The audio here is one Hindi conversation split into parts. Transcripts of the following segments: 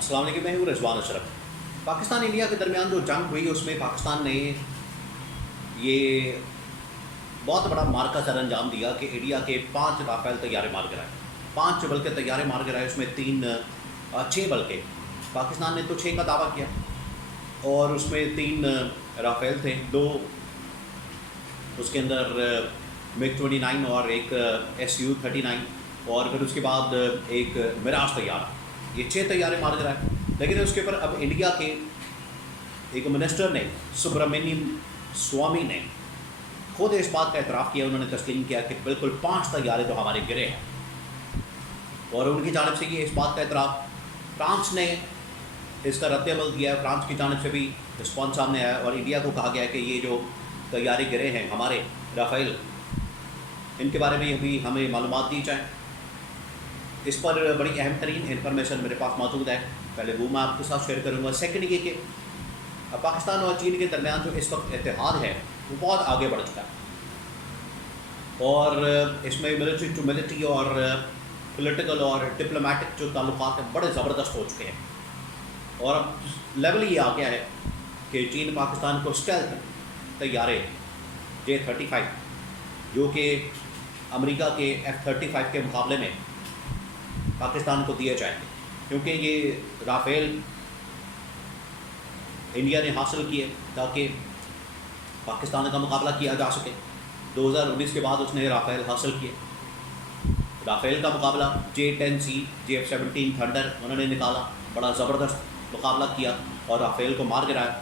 अस्सलाम वालेकुम, मैं हूँ रिजवान अशरफ। पाकिस्तान इंडिया के दरमियान जो जंग हुई उसमें पाकिस्तान ने ये बहुत बड़ा मार्का सर अंजाम दिया कि इंडिया के 5 राफेल तैयारे मार गिराए। 5 बल्कि तैयारे मार गिराए, उसमें 6 बल्कि पाकिस्तान ने तो 6 का दावा किया और उसमें 3 राफेल थे, 2 उसके अंदर MiG-29 और एक Su-39 और फिर उसके बाद एक मिराज तैयारा। ये 6 तैयारे मार गिराए। लेकिन उसके ऊपर अब इंडिया के एक मिनिस्टर ने, सुब्रमण्यम स्वामी ने खुद इस बात का एतराफ़ किया, उन्होंने तस्लीम किया कि बिल्कुल 5 तैयारे तो हमारे गिरे हैं। और उनकी जानिब से ये इस बात का एतराफ़, फ्रांस ने इसका रद्द-ए-अमल दिया है। फ्रांस की जानिब से भी रिस्पॉन्स सामने आया और इंडिया को कहा गया है कि ये जो तैयारे गिरे हैं हमारे राफेल, इनके बारे में अभी हमें मालूमात दी जाए। इस पर बड़ी अहम तरीन इन्फॉर्मेशन मेरे पास मौजूद है, पहले वो मैं आपके साथ शेयर करूँगा। सेकंड ये कि पाकिस्तान और चीन के दरमियान जो इस वक्त इत्तेहाद है वो बहुत आगे बढ़ चुका है और इसमें मिलिट्री टू मिलिट्री और पॉलिटिकल और डिप्लोमेटिक जो ताल्लुकात हैं बड़े ज़बरदस्त हो चुके हैं। और अब लेवल ये आ गया है कि चीन पाकिस्तान को स्टेल्थ तैयारे J-35 जो कि अमेरिका के F-35 के मुकाबले में पाकिस्तान को दिए जाएंगे, क्योंकि ये राफेल इंडिया ने हासिल किए ताकि पाकिस्तान का मुकाबला किया जा सके। 2019 के बाद उसने राफेल हासिल किए। राफेल का मुकाबला J-10C, J-17 थंडर उन्होंने निकाला, बड़ा ज़बरदस्त मुकाबला किया और राफेल को मार गिराया।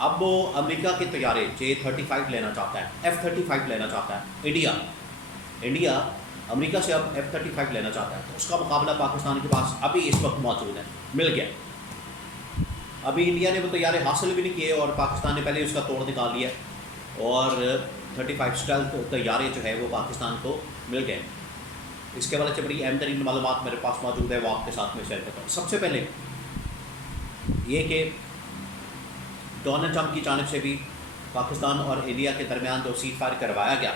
अब वो अमेरिका के तैयारे J-35 लेना चाहता है, F-35 लेना चाहता है। इंडिया अमेरिका से अब F-35 लेना चाहता है, तो उसका मुकाबला पाकिस्तान के पास अभी इस वक्त मौजूद है, मिल गया। अभी इंडिया ने वो तैयारे हासिल भी नहीं किए और पाकिस्तान ने पहले उसका तोड़ निकाल लिया और 35 स्टेल्थ तैयारे जो है वो पाकिस्तान को मिल गए। इसके बारे में बड़ी अहम तरीन मालूमात मेरे पास मौजूद है, वो आपके साथ में शेयर करता हूँ। सबसे पहले ये कि डोनाल्ड ट्रंप की जानिब से भी पाकिस्तान और इंडिया के दरमियान जो सीज़ फायर करवाया गया,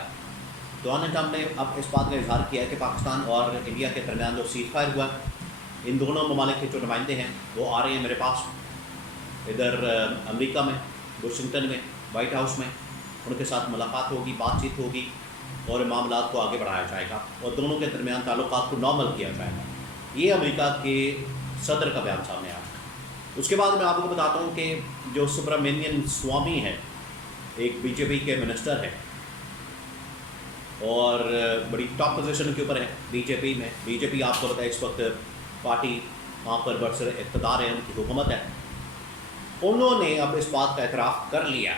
डोनाल्ड ट्रंप ने अब इस बात का इजहार किया है कि पाकिस्तान और इंडिया के दरमियान जो सीज़ फायर हुआ, इन दोनों ममालिक के जो नुमाइंदे हैं वो आ रहे हैं मेरे पास, इधर अमेरिका में, वाशिंगटन में, वाइट हाउस में। उनके साथ मुलाकात होगी, बातचीत होगी और मामलात को आगे बढ़ाया जाएगा और दोनों के दरमियान ताल्लुकात को नॉर्मल किया जाएगा। ये अमेरिका के सदर का बयान सामने आया। उसके बाद मैं आपको बताता हूँ कि जो सुब्रमण्यम स्वामी है, एक बीजेपी के मिनिस्टर है और बड़ी टॉप पोजीशन के ऊपर है बीजेपी में। बीजेपी आपको पता है इस वक्त पार्टी वहाँ पर बरसर इक़्तिदार है, उनकी हुकूमत है। उन्होंने अब इस बात का एतराफ़ कर लिया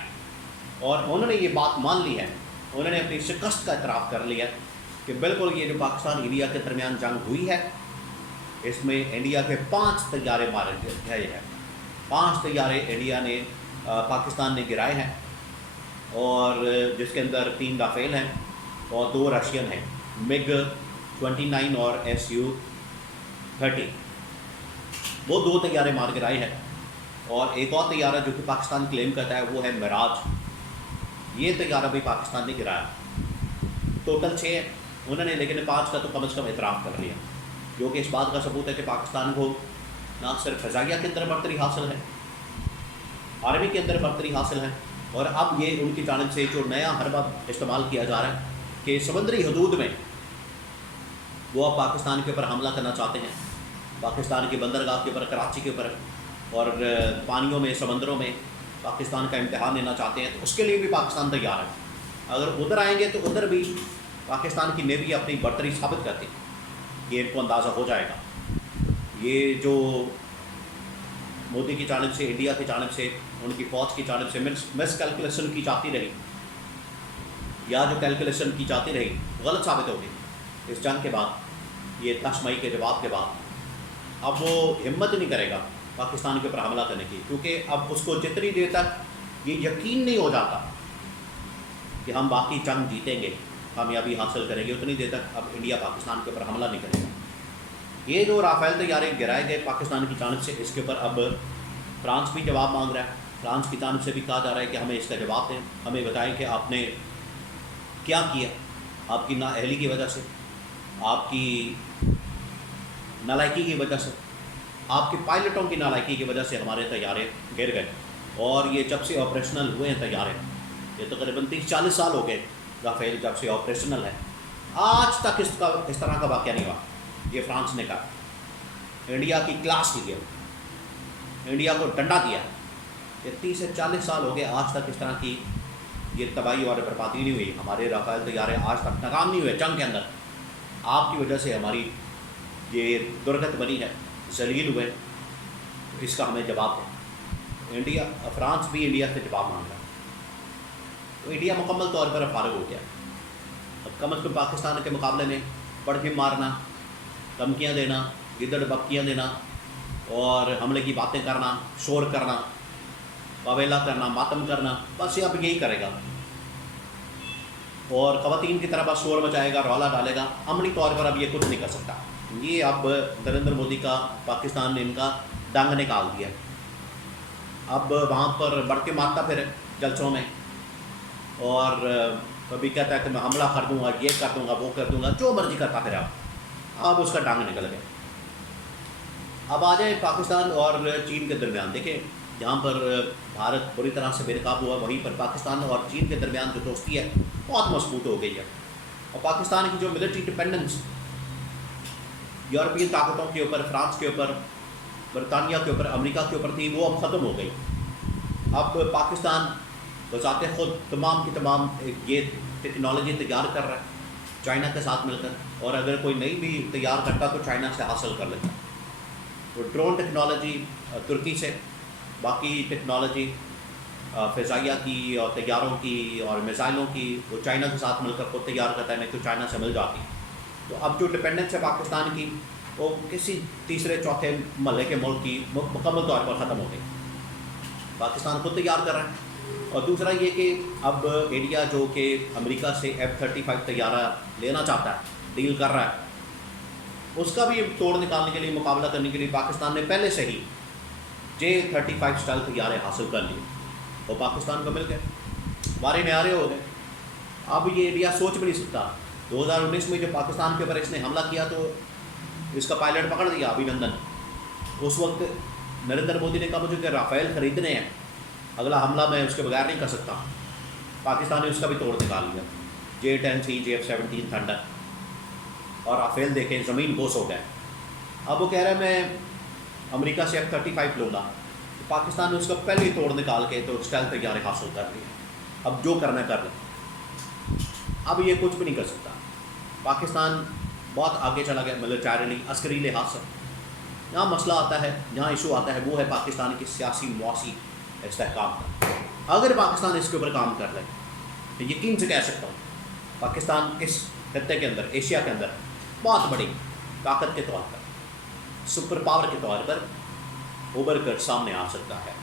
और उन्होंने ये बात मान ली है, उन्होंने अपनी शिकस्त का एतराफ़ कर लिया कि बिल्कुल ये जो पाकिस्तान इंडिया के दरमियान जंग हुई है, इसमें इंडिया के 5 तैयारे मारे गए हैं। 5 तैयारे इंडिया ने पाकिस्तान ने गिराए हैं और जिसके अंदर 3 राफेल हैं और 2 रशियन हैं, MiG-29 और Su-30। वो 2 तैयारे मार गिराए हैं और एक और तैयारा जो कि पाकिस्तान क्लेम करता है वो है मिराज। ये तैयारा भी पाकिस्तान ने गिराया। टोटल 6 है उन्होंने, लेकिन 5 का तो कम से कम एतराफ़ कर लिया, जो कि इस बात का सबूत है कि पाकिस्तान को ना सिर्फ फ़ज़ाइया के अंदर बरतरी हासिल है, आर्मी के अंदर बरतरी हासिल है। और अब ये उनकी जानिब से जो नया हरबा इस्तेमाल किया जा रहा है कि समुद्री हदूद में वो अब पाकिस्तान के ऊपर हमला करना चाहते हैं, पाकिस्तान की बंदरगाह के ऊपर, कराची के ऊपर और पानियों में, समंदरों में पाकिस्तान का इम्तिहान लेना चाहते हैं। तो उसके लिए भी पाकिस्तान तैयार है। अगर उधर आएंगे तो उधर भी पाकिस्तान की नेवी अपनी बरतरी साबित करती है, ये इनको अंदाज़ा हो जाएगा। ये जो मोदी की जानिब से, इंडिया की जानिब से, उनकी फ़ौज की जानिब से मिस कैलकुलेशन की जाती रही या जो कैलकुलेशन की जाती रही गलत साबित हो गई इस जंग के बाद, ये 10 मई के जवाब के बाद। अब वो हिम्मत नहीं करेगा पाकिस्तान के ऊपर हमला करने की, क्योंकि अब उसको जितनी देर तक ये यकीन नहीं हो जाता कि हम बाकी जंग जीतेंगे, कामयाबी हासिल करेंगे, उतनी देर तक अब इंडिया पाकिस्तान के ऊपर हमला नहीं करेगा। ये जो राफेल तैयारे गिराए गए पाकिस्तान की जानिब से, इसके ऊपर अब फ्रांस भी जवाब मांग रहा है। फ्रांस की जानिब से भी कहा जा रहा है कि हमें इसका जवाब दें, हमें बताएं कि आपने क्या किया, आपकी नाअहली की वजह से, आपकी नालायकी की वजह से आपके पायलटों की नालायकी की वजह से हमारे तैयारे गिर गए, और ये जब से ऑपरेशनल हुए हैं तैयारे, ये तो करीबन 30-40 साल हो गए राफेल जब से ऑपरेशनल है, आज तक इस तरह का वाक़या नहीं हुआ। ये फ्रांस ने कहा, इंडिया की क्लास ली है, इंडिया को डंडा दिया। ये 30 से 40 साल हो गए, आज तक इस तरह की ये तबाही और बर्बादी नहीं हुई। हमारे राफेल तैयारे आज तक नाकाम नहीं हुए जंग के अंदर। आपकी वजह से हमारी ये दुर्गत बनी है, जलील हुए, तो इसका हमें जवाब दें। इंडिया, फ्रांस भी इंडिया से जवाब मांग रहा है, तो इंडिया मुकम्मल तौर पर फारग हो गया। अब कम अज़ कम पाकिस्तान के मुकाबले में बढ़ के मारना, धमकियाँ देना, गिदड़ बक्कियाँ देना और हमले की बातें करना, शोर करना, वावेला करना, मातम करना, बस ये अब यही करेगा। और ख़वातीन की तरह बस शोर मचाएगा, रौला डालेगा। अमली तौर पर अब ये कुछ नहीं कर सकता। ये अब नरेंद्र मोदी का, पाकिस्तान ने इनका डंग निकाल दिया। अब वहाँ पर बढ़ के मारता फिर जलसों में, और कभी कहता है कि मैं हमला कर दूँगा, ये कर दूँगा, वो कर दूँगा, जो मर्जी करता फिर। अब उसका डंग निकल गया। अब आ जाए पाकिस्तान और चीन के दरमियान। देखें, जहाँ पर भारत बुरी तरह से बेनकाब हुआ, वहीं पर पाकिस्तान और चीन के दरमियान जो दोस्ती है बहुत मजबूत हो गई है। और पाकिस्तान की जो मिलिट्री डिपेंडेंस यूरोपियन ताकतों के ऊपर, फ्रांस के ऊपर, बरतानिया के ऊपर, अमेरिका के ऊपर थी, वो अब ख़त्म हो गई। अब पाकिस्तान बज़ाते ख़ुद तमाम की तमाम ये टेक्नोलॉजी तैयार कर रहा है चाइना के साथ मिलकर, और अगर कोई नई भी तैयार करता तो चाइना से हासिल कर लेता। तो ड्रोन टेक्नोलॉजी तुर्की से, बाकी टेक्नोलॉजी फ़िज़ाइया की और तैयारों की और मिसाइलों की वो चाइना के साथ मिलकर खुद तैयार करता है, नहीं तो चाइना से मिल जाती। तो अब जो डिपेंडेंस है पाकिस्तान की, वो किसी तीसरे चौथे महल्ले के मुल्क की मुकम्मल तौर पर ख़त्म हो गई। पाकिस्तान खुद तैयार कर रहा है। और दूसरा ये कि अब इंडिया जो कि अमेरिका से F-35 तैयारा लेना चाहता है, डील कर रहा है, उसका भी तोड़ निकालने के लिए, मुकाबला करने के लिए पाकिस्तान ने पहले से ही J-35 स्टाइल तैयारे हासिल कर लिए, और पाकिस्तान को मिल गए, वारे न्यारे हो गए। अब ये इंडिया सोच भी नहीं सकता। 2019 में जब पाकिस्तान के ऊपर इसने हमला किया तो इसका पायलट पकड़ दिया, अभिनंदन। उस वक्त नरेंद्र मोदी ने कहा मुझे राफेल ख़रीदने हैं, अगला हमला मैं उसके बगैर नहीं कर सकता। पाकिस्तान ने उसका भी तोड़ निकाल लिया, J-10C, J-F-17 थंडर, और राफेल देखें ज़मीन बोस हो गए। अब वो कह रहे हैं मैं अमेरिका से F-35 लूँगा, तो पाकिस्तान ने उसका पहले ही तोड़ निकाल के तो स्टाइल तैयारे हासिल कर लिए। अब जो करना कर ले, अब ये कुछ भी नहीं कर सकता। पाकिस्तान बहुत आगे चला गया मिलिटरीली, अस्करी लिहाज से। यहाँ मसला आता है, जहाँ इशू आता है, वो है पाकिस्तान की सियासी मुआशी इस्तेहकाम का। अगर पाकिस्तान इसके ऊपर काम कर ले तो यकीन से कह सकता हूँ पाकिस्तान इस खत्ते के अंदर, एशिया के अंदर बहुत बड़ी ताकत के तौर पर, सुपर पावर के तौर पर उभर कर सामने आ सकता है।